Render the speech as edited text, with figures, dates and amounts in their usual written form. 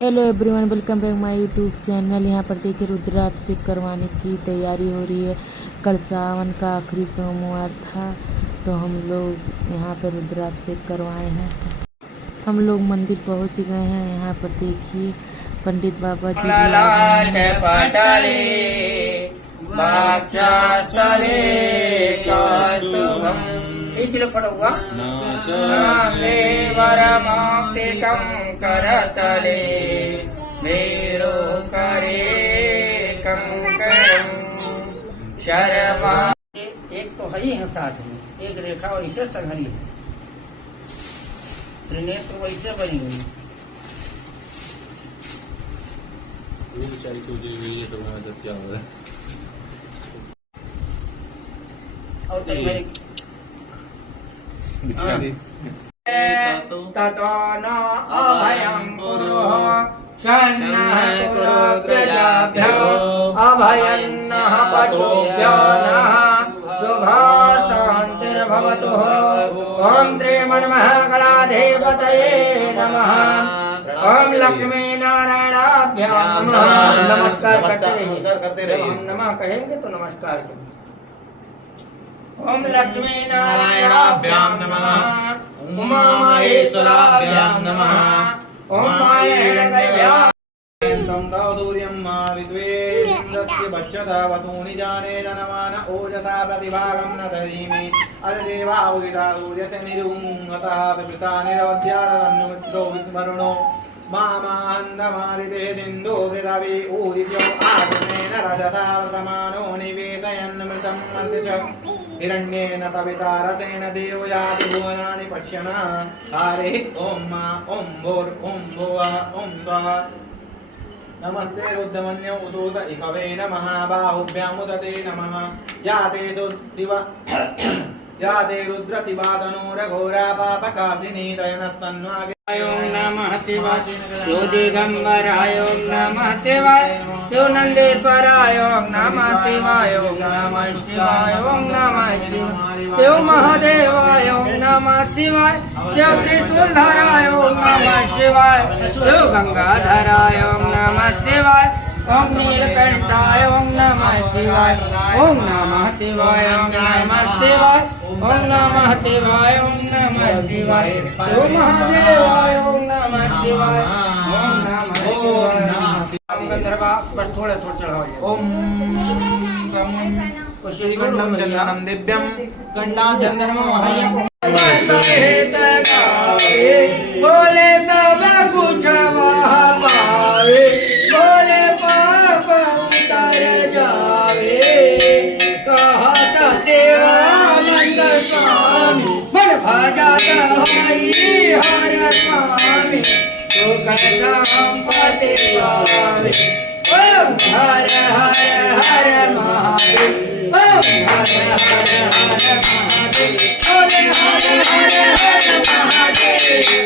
Hello everyone, welcome back my YouTube channel. यहाँ पर देखिए रुद्राभिषेक करवाने की तैयारी हो रही है। कल सावन का आखिरी सोमवार था तो हम लोग यहाँ पर रुद्राभिषेक करवाए हैं। हम लोग मंदिर पहुँच गए हैं। यहाँ पर देखिए पंडित बाबा जी करतले मेरो करे कंकणम शर्मा। एक तो हरी है साथ में, एक रेखा और इसे संहरी है, त्रिनेत्र वैसे बनी हुई। क्या हो रहा है? और ततो न अभयं गुरुः शरणः कुरु प्रजाभ्यो अभयन्नः पशुभ्यो नः शुभार्तान्तिर्भवतु। ॐ श्रीमन्महागणाधिपतये नमः। ॐ लक्ष्मी नारायणाभ्यां नमः। नमस्कार करते रहिए। हम नमः कहेंगे तो नमस्कार करेंगे। ओम लक्ष्मी नारायणाभ्यां नमः। उमा महेश्वराभ्यां नमः। ओम माहेश्वराभ्यां दूर्यं मा विद्वे इन्द्रस्य बच्चदावतूनि जाने जनमान ओजता प्रतिभागं न दरीमि अदेवा उदिता दूर्यते निरुंगतः विकृता निरवध्यादन्नुमित्रो विस्मरणो मामाहन्दमादिते दिन्दो वृदवि ऊदित्यो आगमेन रजता वर्तमानो निवेदयन्नमृतं मर्त्य च हिरण्येन तवितारतेन देवो याति भुवनानि पश्यन् हरिः ॐ मा ॐ भोर् ॐ भुवः ॐ स्वः। नमस्ते रुद्रमन्यो उदूत इकवेन महाबाहुभ्यामुदते नमः। याते रुद्रतिवादनोरघोरा पापकाशिनी दयनस्तन्वागे। ओम नमः शिवाय यो दिगंबराय ओम नमः शिवाय यो नंदेश्वराय ओम नमः शिवाय ओम नमः शिवाय ओम नमः शिवाय यो महादेवाय ओम नमः शिवाय यो त्रिशूलधराय ओम नमः शिवाय यो गंगाधराय ओम नमः शिवाय ओम नीलकंठाय ओम नमः शिवाय ओम नमः शिवाय ओम नमः शिवाय ओम नमः शिवाय ओम नमः शिवाय ओम महादेवाय ओम नमः शिवाय ओम नमः शिवाय। गंधर्वा पर थोड़ा थोड़ा चढ़ाओ। ओम श्रीगंडम चंदनम दिव्यम गंडा चंदनम महायम बोले सब कुछ वहाँ पावे, बोले पाप उतर जावे। कहत देवानंद स्वामी मन भजा हरि हर स्वामी तो कहता हम पते पावे। ओम हर हर हर महादेव ओम हर हर हर महादेव ओम हर हर हर महादेव।